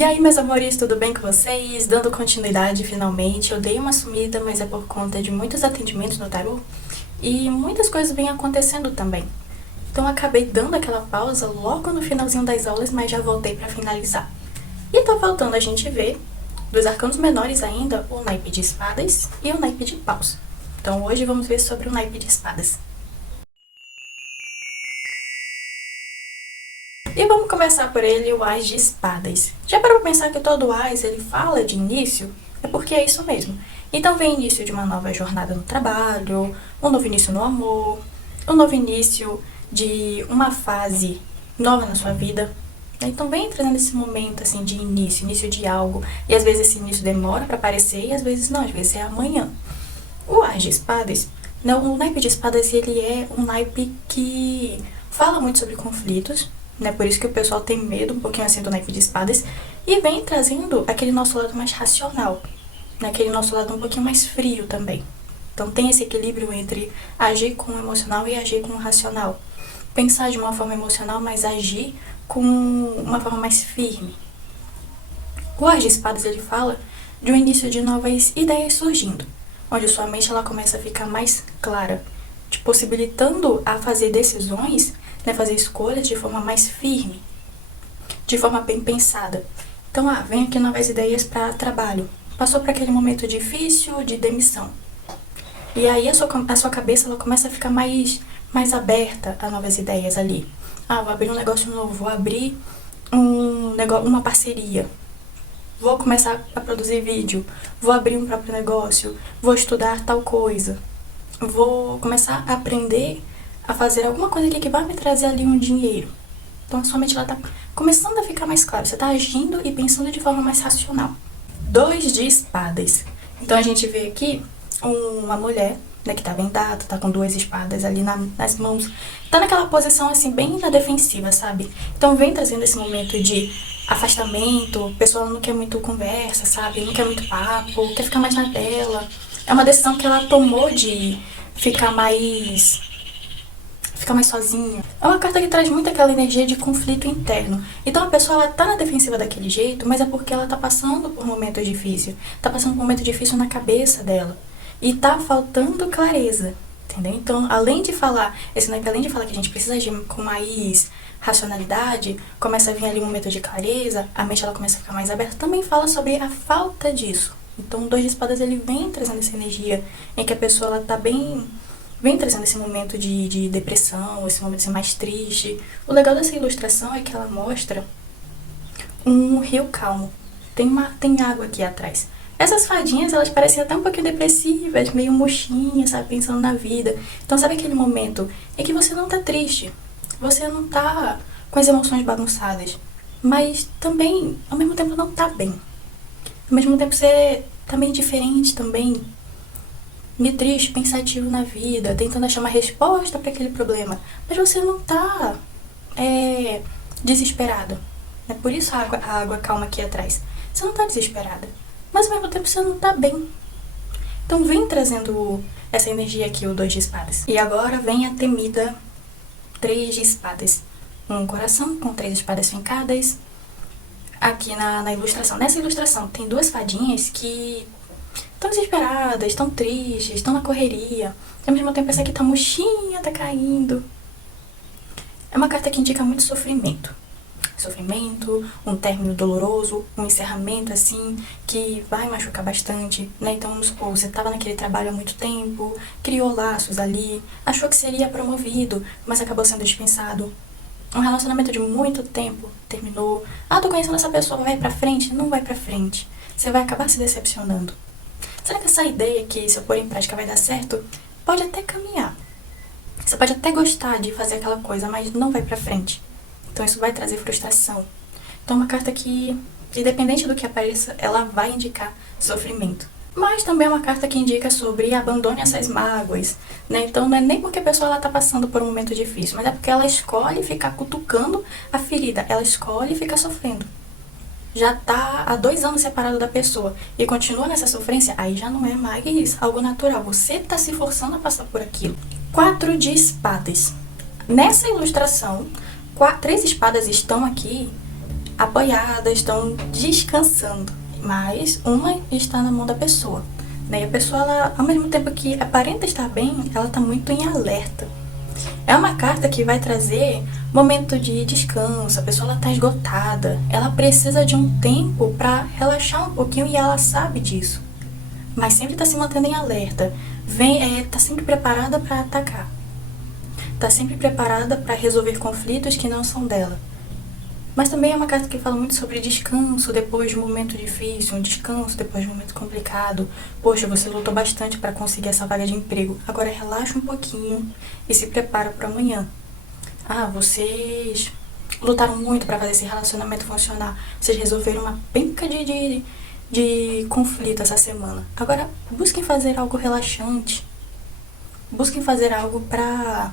E aí, meus amores, tudo bem com vocês? Dando continuidade, finalmente. Eu dei uma sumida, mas é por conta de muitos atendimentos no tarô e muitas coisas vêm acontecendo também. Então, acabei dando aquela pausa logo no finalzinho das aulas, mas já voltei para finalizar. E tá faltando a gente ver, dos arcanos menores ainda, o naipe de espadas e o naipe de paus. Então, hoje vamos ver sobre o naipe de espadas. E vamos começar por ele, o As de Espadas. Já parou pra pensar que todo As, ele fala de início? É porque é isso mesmo. Então vem início de uma nova jornada no trabalho, um novo início no amor, um novo início de uma fase nova na sua vida. Então vem trazendo esse momento assim de início de algo. E às vezes esse início demora pra aparecer e às vezes não, às vezes é amanhã. O As de Espadas, não, o naipe de espadas, ele é um naipe que fala muito sobre conflitos, né? Por isso que o pessoal tem medo um pouquinho assim do naipe de espadas e vem trazendo aquele nosso lado mais racional, né? Aquele nosso lado um pouquinho mais frio também. Então tem esse equilíbrio entre agir com o emocional e agir com o racional. Pensar de uma forma emocional, mas agir com uma forma mais firme. O As de Espadas, ele fala de um início de novas ideias surgindo, onde sua mente ela começa a ficar mais clara, te possibilitando a fazer decisões, né, fazer escolhas de forma mais firme, de forma bem pensada. Então, vem aqui novas ideias para trabalho. Passou por aquele momento difícil de demissão. E aí a sua cabeça ela começa a ficar mais aberta a novas ideias ali. Vou abrir um negócio novo, vou abrir uma parceria. Vou começar a produzir vídeo, vou abrir um próprio negócio, vou estudar tal coisa, vou começar a aprender a fazer alguma coisa aqui que vai me trazer ali um dinheiro. Então a sua mente está começando a ficar mais clara, você está agindo e pensando de forma mais racional. 2 de espadas. Então a gente vê aqui uma mulher, né, que tá vendada, tá com 2 espadas ali nas mãos, tá naquela posição assim bem na defensiva, sabe? Então vem trazendo esse momento de afastamento, o pessoal não quer muito conversa, sabe? Não quer muito papo, quer ficar mais na tela. É uma decisão que ela tomou de ficar mais sozinha. É uma carta que traz muito aquela energia de conflito interno. Então a pessoa ela tá na defensiva daquele jeito, mas é porque ela tá passando por momentos difíceis. Tá passando por um momento difícil na cabeça dela. E tá faltando clareza, entendeu? Então, além de falar, além de falar que a gente precisa agir com mais racionalidade, começa a vir ali um momento de clareza, a mente ela começa a ficar mais aberta, também fala sobre a falta disso. Então, o 2 de espadas ele vem trazendo essa energia em que a pessoa ela tá vem trazendo esse momento de depressão, esse momento de ser mais triste. O legal dessa ilustração é que ela mostra um rio calmo. Tem água aqui atrás. Essas fadinhas, elas parecem até um pouquinho depressivas, meio murchinhas, sabe, pensando na vida. Então, sabe aquele momento em que você não tá triste, você não tá com as emoções bagunçadas, mas também, ao mesmo tempo, não tá bem. Ao mesmo tempo, você tá meio diferente também, meio triste, pensativo na vida, tentando achar uma resposta para aquele problema, mas você não tá desesperada. É por isso a água calma aqui atrás. Você não tá desesperada, mas ao mesmo tempo você não tá bem. Então vem trazendo essa energia aqui, o 2 de espadas. E agora vem a temida 3 de espadas. Um coração com 3 espadas fincadas. Aqui na ilustração. Nessa ilustração tem 2 fadinhas que estão desesperadas, estão tristes, estão na correria. E ao mesmo tempo essa aqui tá murchinha, tá caindo. É uma carta que indica muito sofrimento. Sofrimento, um término doloroso, um encerramento assim, que vai machucar bastante, né? Então, vamos supor, você estava naquele trabalho há muito tempo, criou laços ali, achou que seria promovido, mas acabou sendo dispensado. Um relacionamento de muito tempo terminou. Tô conhecendo essa pessoa, vai pra frente? Não vai pra frente. Você vai acabar se decepcionando. Será que essa ideia que, se eu pôr em prática, vai dar certo? Pode até caminhar. Você pode até gostar de fazer aquela coisa, mas não vai pra frente. Então isso vai trazer frustração. Então é uma carta que, independente do que apareça, ela vai indicar sofrimento. Mas também é uma carta que indica sobre abandone essas mágoas, né? Então não é nem porque a pessoa está passando por um momento difícil, mas é porque ela escolhe ficar cutucando a ferida, ela escolhe ficar sofrendo. Já tá há 2 anos separado da pessoa e continua nessa sofrência, aí já não é mais algo natural. Você tá se forçando a passar por aquilo. 4 de espadas. Nessa ilustração, 3 espadas estão aqui apoiadas, estão descansando, mas uma está na mão da pessoa, né? E a pessoa, ela, ao mesmo tempo que aparenta estar bem, ela está muito em alerta. É uma carta que vai trazer momento de descanso, a pessoa está esgotada, ela precisa de um tempo para relaxar um pouquinho e ela sabe disso, mas sempre está se mantendo em alerta, está sempre preparada para atacar, está sempre preparada para resolver conflitos que não são dela. Mas também é uma carta que fala muito sobre descanso depois de um momento difícil, um descanso depois de um momento complicado. Poxa, você lutou bastante para conseguir essa vaga de emprego, agora relaxa um pouquinho e se prepara para amanhã. Ah, vocês lutaram muito para fazer esse relacionamento funcionar, vocês resolveram uma penca de conflito essa semana. Agora, busquem fazer algo relaxante, busquem fazer algo para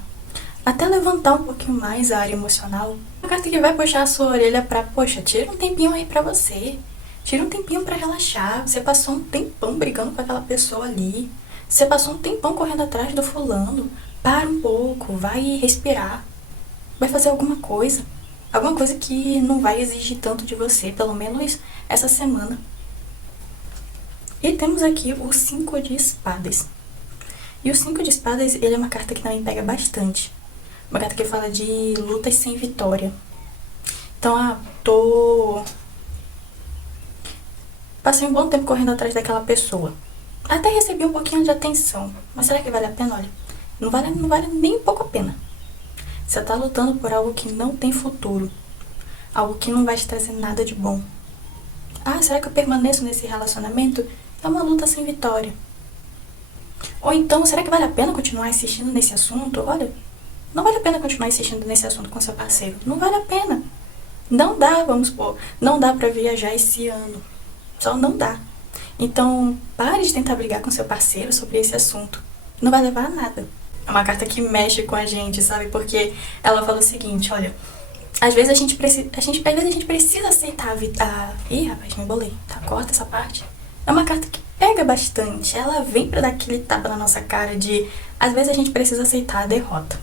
até levantar um pouquinho mais a área emocional. Uma carta que vai puxar a sua orelha pra, poxa, tira um tempinho aí pra você. Tira um tempinho pra relaxar. Você passou um tempão brigando com aquela pessoa ali. Você passou um tempão correndo atrás do fulano. Para um pouco, vai respirar. Vai fazer alguma coisa. Alguma coisa que não vai exigir tanto de você, pelo menos essa semana. E temos aqui o 5 de espadas. E o 5 de espadas, ele é uma carta que também pega bastante. Uma carta que fala de lutas sem vitória. Então, passei um bom tempo correndo atrás daquela pessoa. Até recebi um pouquinho de atenção. Mas será que vale a pena? Olha, não vale nem um pouco a pena. Você tá lutando por algo que não tem futuro. Algo que não vai te trazer nada de bom. Ah, será que eu permaneço nesse relacionamento? É uma luta sem vitória. Ou então, será que vale a pena continuar insistindo nesse assunto? Olha, não vale a pena continuar insistindo nesse assunto com seu parceiro. Não vale a pena. Não dá, vamos supor, não dá pra viajar esse ano. Só não dá. Então, pare de tentar brigar com seu parceiro sobre esse assunto. Não vai levar a nada. É uma carta que mexe com a gente, sabe? Porque ela fala o seguinte, olha, às vezes a gente precisa aceitar Ih, rapaz, me embolei. Tá, corta essa parte. É uma carta que pega bastante. Ela vem pra dar aquele tapa na nossa cara de... Às vezes a gente precisa aceitar a derrota.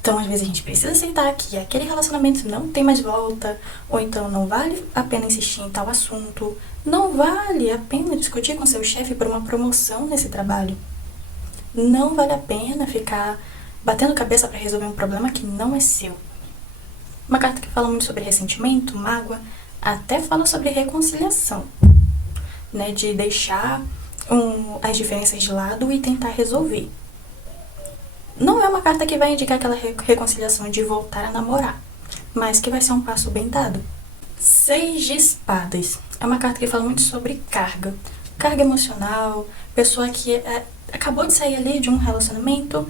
Então, às vezes a gente precisa aceitar que aquele relacionamento não tem mais volta, ou então não vale a pena insistir em tal assunto, não vale a pena discutir com seu chefe por uma promoção nesse trabalho. Não vale a pena ficar batendo cabeça para resolver um problema que não é seu. Uma carta que fala muito sobre ressentimento, mágoa, até fala sobre reconciliação, né, de deixar as diferenças de lado e tentar resolver. Não é uma carta que vai indicar aquela reconciliação de voltar a namorar, mas que vai ser um passo bem dado. 6 de espadas. É uma carta que fala muito sobre carga. Carga emocional, pessoa que acabou de sair ali de um relacionamento,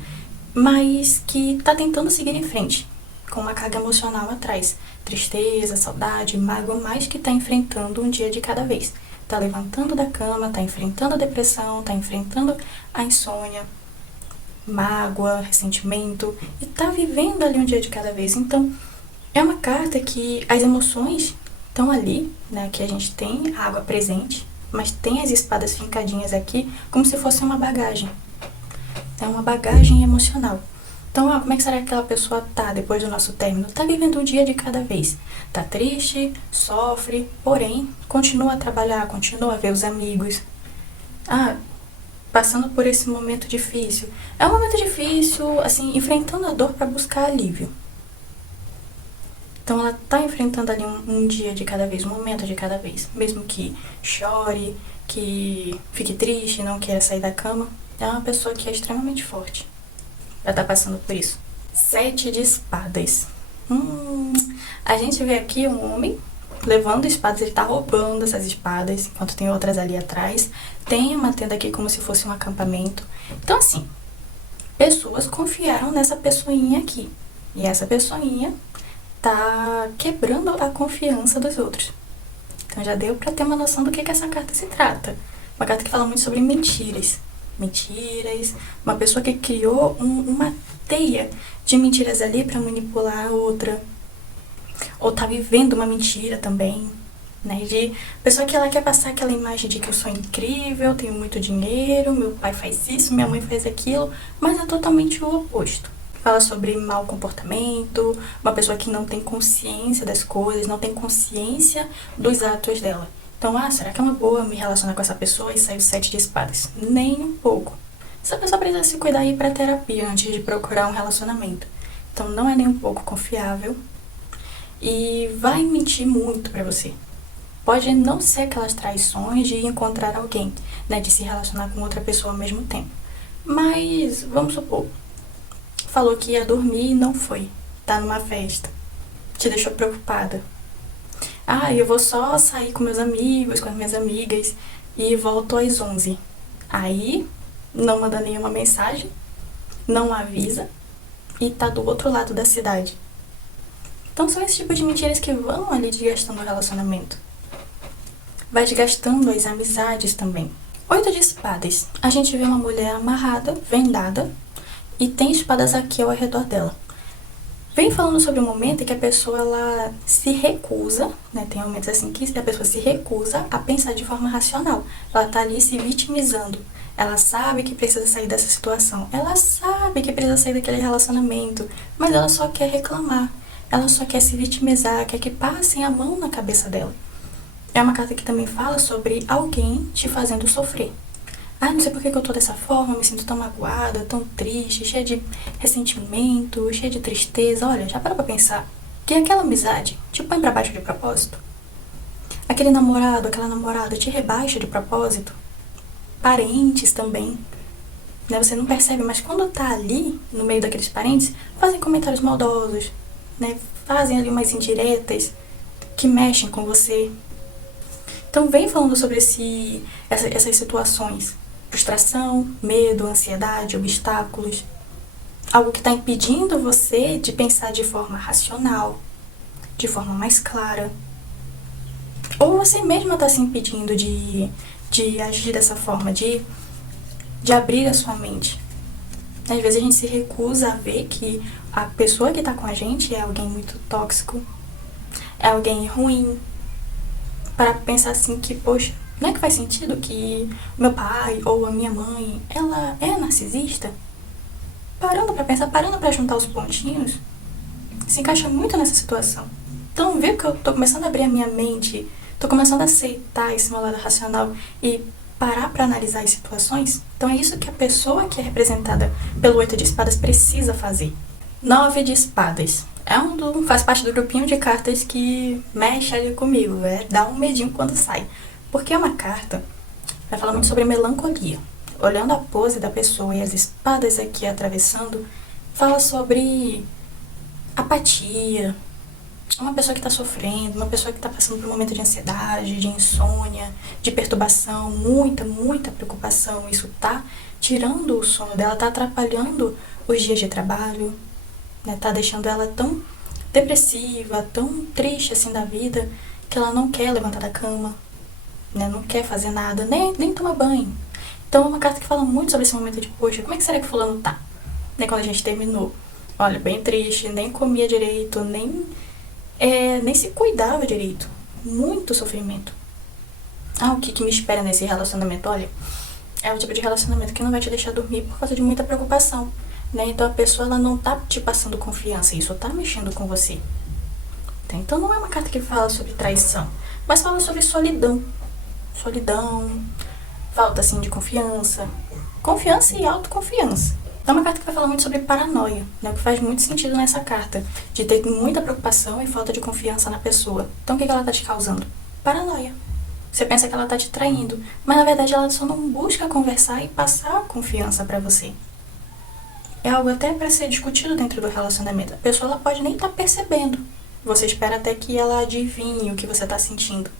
mas que tá tentando seguir em frente, com uma carga emocional atrás. Tristeza, saudade, mágoa, mas que tá enfrentando um dia de cada vez. Tá levantando da cama, tá enfrentando a depressão, tá enfrentando a insônia, mágoa, ressentimento, e tá vivendo ali um dia de cada vez. Então, é uma carta que as emoções estão ali, né, que a gente tem a água presente, mas tem as espadas fincadinhas aqui, como se fosse uma bagagem. É uma bagagem emocional. Então, como é que será que aquela pessoa tá depois do nosso término? Tá vivendo um dia de cada vez. Tá triste, sofre, porém, continua a trabalhar, continua a ver os amigos. Passando por esse momento difícil. É um momento difícil, assim, enfrentando a dor para buscar alívio. Então ela tá enfrentando ali um dia de cada vez, um momento de cada vez. Mesmo que chore, que fique triste, não queira sair da cama. É uma pessoa que é extremamente forte. Ela tá passando por isso. 7 de espadas. A gente vê aqui um homem levando espadas, ele tá roubando essas espadas, enquanto tem outras ali atrás. Tem uma tenda aqui como se fosse um acampamento. Então, assim, pessoas confiaram nessa pessoinha aqui. E essa pessoinha tá quebrando a confiança dos outros. Então já deu pra ter uma noção do que essa carta se trata. Uma carta que fala muito sobre mentiras. Mentiras, uma pessoa que criou uma teia de mentiras ali pra manipular a outra. Ou tá vivendo uma mentira também, né? De pessoa que ela quer passar aquela imagem de que eu sou incrível, tenho muito dinheiro, meu pai faz isso, minha mãe faz aquilo, mas é totalmente o oposto. Fala sobre mau comportamento, uma pessoa que não tem consciência das coisas, não tem consciência dos atos dela. Então, será que é uma boa me relacionar com essa pessoa? E sai o 7 de espadas. Nem um pouco. Essa pessoa precisa se cuidar e ir pra terapia antes de procurar um relacionamento. Então, não é nem um pouco confiável. E vai mentir muito pra você. Pode não ser aquelas traições de encontrar alguém, né? De se relacionar com outra pessoa ao mesmo tempo. Mas, vamos supor, falou que ia dormir e não foi. Tá numa festa. Te deixou preocupada. Eu vou só sair com meus amigos, com as minhas amigas e volto às 11. Aí, não manda nenhuma mensagem, não avisa e tá do outro lado da cidade. Então são esse tipo de mentiras que vão ali desgastando o relacionamento. Vai desgastando as amizades também. 8 de espadas. A gente vê uma mulher amarrada, vendada, e tem espadas aqui ao redor dela. Vem falando sobre o momento em que a pessoa ela se recusa, né? Tem momentos assim que a pessoa se recusa a pensar de forma racional. Ela tá ali se vitimizando. Ela sabe que precisa sair dessa situação. Ela sabe que precisa sair daquele relacionamento. Mas ela só quer reclamar. Ela só quer se vitimizar, quer que passem a mão na cabeça dela. É uma carta que também fala sobre alguém te fazendo sofrer. Não sei por que eu tô dessa forma, me sinto tão magoada, tão triste, cheia de ressentimento, cheia de tristeza. Olha, já parou pra pensar que aquela amizade te põe pra baixo de propósito? Aquele namorado, aquela namorada te rebaixa de propósito? Parentes também, né? Você não percebe, mas quando tá ali, no meio daqueles parentes, fazem comentários maldosos, né? Fazem ali umas indiretas que mexem com você. Então vem falando sobre essas situações. Frustração, medo, ansiedade, obstáculos. Algo que está impedindo você de pensar de forma racional, de forma mais clara. Ou você mesma está se impedindo de agir dessa forma, de abrir a sua mente. Às vezes a gente se recusa a ver que a pessoa que está com a gente é alguém muito tóxico, é alguém ruim, para pensar assim que, poxa, não é que faz sentido que meu pai ou a minha mãe, ela é narcisista? Parando pra pensar, parando pra juntar os pontinhos, se encaixa muito nessa situação. Então, vê que eu tô começando a abrir a minha mente, tô começando a aceitar esse meu lado racional e parar pra analisar as situações. Então, é isso que a pessoa que é representada pelo 8 de espadas precisa fazer. 9 de espadas. Faz parte do grupinho de cartas que mexe ali comigo, dá um medinho quando sai. Porque é uma carta, vai falar muito sobre melancolia. Olhando a pose da pessoa e as espadas aqui atravessando, fala sobre apatia, uma pessoa que está sofrendo, uma pessoa que está passando por um momento de ansiedade, de insônia, de perturbação, muita preocupação. Isso tá tirando o sono dela, tá atrapalhando os dias de trabalho, né? Tá deixando ela tão depressiva, tão triste assim da vida, que ela não quer levantar da cama, né? Não quer fazer nada, nem tomar banho. Então é uma carta que fala muito sobre esse momento de, poxa, como é que será que fulano tá? Né, quando a gente terminou. Olha, bem triste, nem comia direito, nem se cuidava direito. Muito sofrimento. O que me espera nesse relacionamento? Olha, é o tipo de relacionamento que não vai te deixar dormir por causa de muita preocupação, né? Então a pessoa ela não tá te passando confiança, isso tá mexendo com você. Então não é uma carta que fala sobre traição, mas fala sobre solidão. Solidão, falta assim de confiança e autoconfiança. É uma carta que vai falar muito sobre paranoia, né? O que faz muito sentido nessa carta, de ter muita preocupação e falta de confiança na pessoa. Então o que ela tá te causando? Paranoia. Você pensa que ela tá te traindo, mas na verdade ela só não busca conversar e passar confiança pra você. É algo até para ser discutido dentro do relacionamento. A pessoa ela pode nem estar percebendo. Você espera até que ela adivinhe o que você tá sentindo.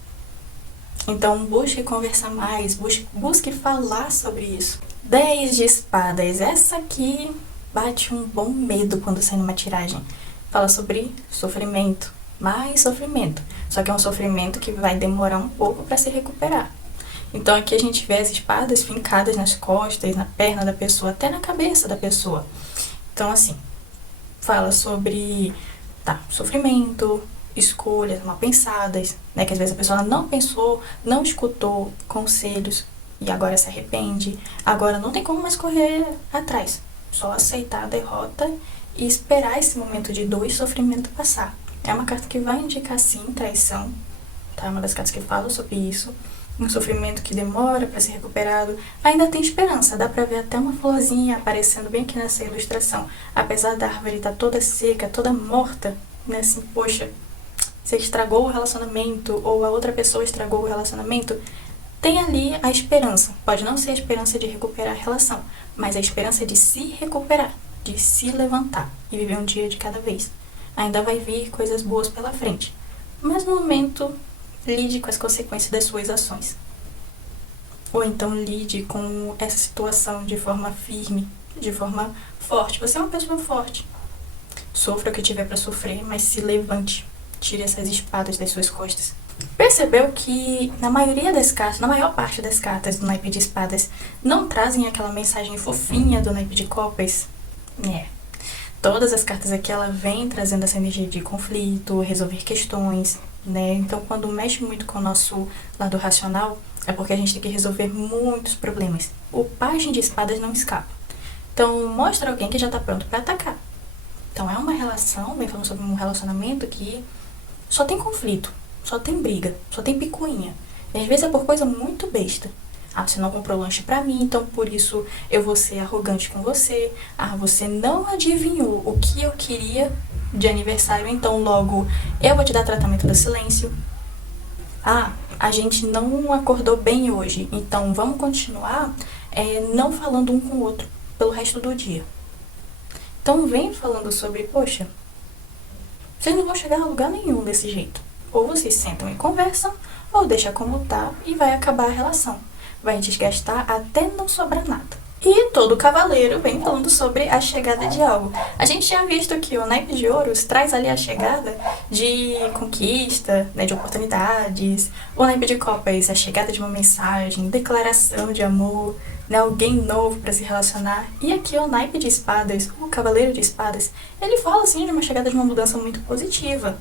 Então busque conversar mais, busque falar sobre isso. 10 de espadas. Essa aqui bate um bom medo quando sai numa tiragem. Fala sobre sofrimento, mais sofrimento. Só que é um sofrimento que vai demorar um pouco para se recuperar. Então aqui a gente vê as espadas fincadas nas costas, na perna da pessoa, até na cabeça da pessoa. Então assim, fala sobre sofrimento, escolhas mal pensadas, né? Que às vezes a pessoa não pensou, não escutou conselhos e agora se arrepende. Agora não tem como mais correr atrás, só aceitar a derrota e esperar esse momento de dor e sofrimento passar. É uma carta que vai indicar, sim, traição, tá? É uma das cartas que fala sobre isso. Um sofrimento que demora para ser recuperado. Ainda tem esperança, dá pra ver até uma florzinha aparecendo bem aqui nessa ilustração. Apesar da árvore estar toda seca, toda morta, né? Assim, poxa, você estragou o relacionamento ou a outra pessoa estragou o relacionamento, tem ali a esperança. Pode não ser a esperança de recuperar a relação, mas a esperança de se recuperar, de se levantar e viver um dia de cada vez. Ainda vai vir coisas boas pela frente, mas no momento lide com as consequências das suas ações. Ou então lide com essa situação de forma firme, de forma forte. Você é uma pessoa forte. Sofra o que tiver para sofrer, mas se levante. Tire essas espadas das suas costas. Percebeu que na maioria das cartas, na maior parte das cartas do naipe de espadas, não trazem aquela mensagem fofinha do naipe de copas? Todas as cartas aqui, ela vem trazendo essa energia de conflito, resolver questões, né? Então, quando mexe muito com o nosso lado racional, é porque a gente tem que resolver muitos problemas. O pajem de espadas não escapa. Então, mostra alguém que já tá pronto para atacar. Então, é uma relação, vem falando sobre um relacionamento que só tem conflito, só tem briga, só tem picuinha. E às vezes é por coisa muito besta. Ah, você não comprou lanche pra mim, então por isso eu vou ser arrogante com você. Ah, você não adivinhou o que eu queria de aniversário, então logo eu vou te dar tratamento do silêncio. Ah, a gente não acordou bem hoje, então vamos continuar não falando um com o outro pelo resto do dia. Então vem falando sobre, poxa, vocês não vão chegar a lugar nenhum desse jeito. Ou vocês sentam e conversam, ou deixa como tá e vai acabar a relação. Vai desgastar até não sobrar nada. E todo cavaleiro vem falando sobre a chegada de algo. A gente tinha visto que o naipe de ouros traz ali a chegada de conquista, né, de oportunidades. O naipe de copas, a chegada de uma mensagem, declaração de amor, né, alguém novo para se relacionar. E aqui o naipe de espadas, o cavaleiro de espadas, ele fala assim de uma chegada de uma mudança muito positiva.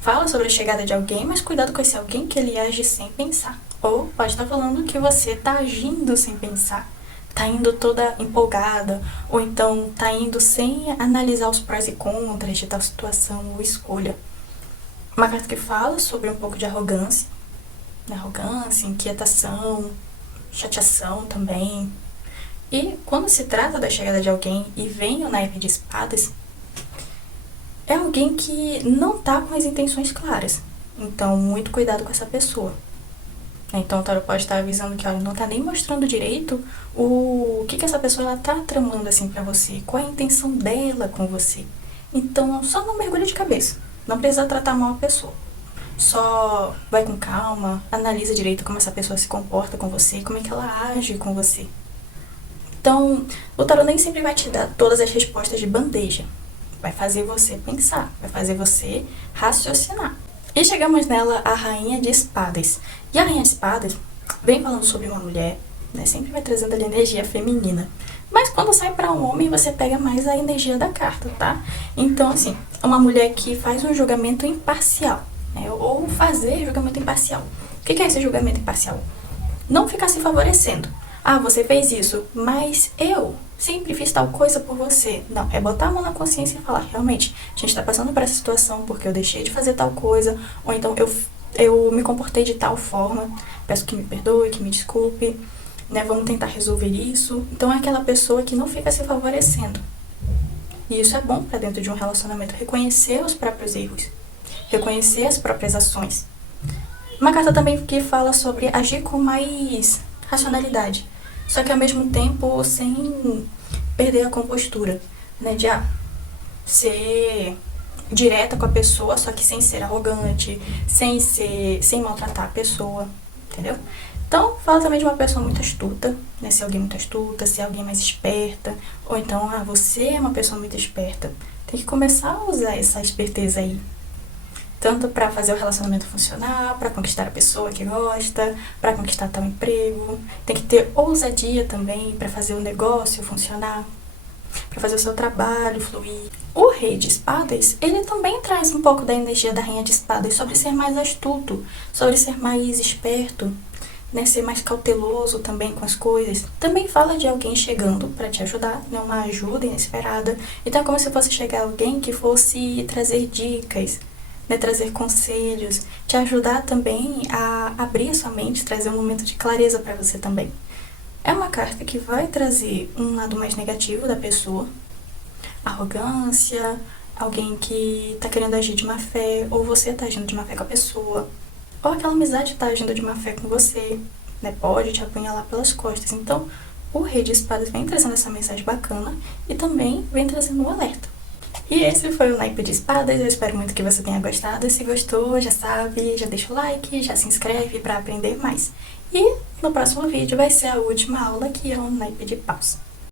Fala sobre a chegada de alguém, mas cuidado com esse alguém que ele age sem pensar. Ou pode estar falando que você está agindo sem pensar. Tá indo toda empolgada, ou então tá indo sem analisar os prós e contras de tal situação ou escolha. Uma carta que fala sobre um pouco de arrogância, né? Arrogância, inquietação, chateação também. E quando se trata da chegada de alguém e vem o naipe de espadas, é alguém que não tá com as intenções claras. Então, muito cuidado com essa pessoa. Então, o tarot pode estar avisando que, olha, não tá nem mostrando direito o que essa pessoa ela tá tramando assim pra você, qual é a intenção dela com você. Então, só não mergulha de cabeça. Não precisa tratar mal a pessoa. Só vai com calma, analisa direito como essa pessoa se comporta com você, como é que ela age com você. Então, o tarot nem sempre vai te dar todas as respostas de bandeja. Vai fazer você pensar, vai fazer você raciocinar. E chegamos nela, a Rainha de Espadas. E a Rainha de Espadas vem falando sobre uma mulher, né? Sempre vai trazendo ali energia feminina. Mas quando sai para um homem, você pega mais a energia da carta, tá? Então, assim, é uma mulher que faz um julgamento imparcial, né? Ou fazer julgamento imparcial. O que é esse julgamento imparcial? Não ficar se favorecendo. Ah, você fez isso, mas eu sempre fiz tal coisa por você. Não, é botar a mão na consciência e falar, realmente, a gente tá passando por essa situação porque eu deixei de fazer tal coisa, ou então eu me comportei de tal forma, peço que me perdoe, que me desculpe, né? Vamos tentar resolver isso. Então é aquela pessoa que não fica se favorecendo. E isso é bom pra dentro de um relacionamento, reconhecer os próprios erros, reconhecer as próprias ações. Uma carta também que fala sobre agir com mais racionalidade, só que ao mesmo tempo sem perder a compostura, né? De ser direta com a pessoa, só que sem ser arrogante, sem maltratar a pessoa, entendeu? Então, fala também de uma pessoa muito astuta, né? Se é alguém muito astuta, se é alguém mais esperta, ou então, você é uma pessoa muito esperta. Tem que começar a usar essa esperteza aí. Tanto para fazer o relacionamento funcionar, para conquistar a pessoa que gosta, para conquistar tal emprego. Tem que ter ousadia também para fazer o negócio funcionar, para fazer o seu trabalho fluir. O Rei de Espadas, ele também traz um pouco da energia da Rainha de Espadas, sobre ser mais astuto, sobre ser mais esperto, né, ser mais cauteloso também com as coisas. Também fala de alguém chegando para te ajudar, né, uma ajuda inesperada. Então é como se fosse chegar alguém que fosse trazer dicas, né, trazer conselhos, te ajudar também a abrir a sua mente, trazer um momento de clareza para você também. É uma carta que vai trazer um lado mais negativo da pessoa, arrogância, alguém que tá querendo agir de má fé, ou você tá agindo de má fé com a pessoa, ou aquela amizade tá agindo de má fé com você, né? Pode te apunhalar pelas costas. Então, o Rei de Espadas vem trazendo essa mensagem bacana e também vem trazendo um alerta. E esse foi o naipe de espadas, eu espero muito que você tenha gostado. Se gostou, já sabe, já deixa o like, já se inscreve para aprender mais. E no próximo vídeo vai ser a última aula, que é o naipe de paus.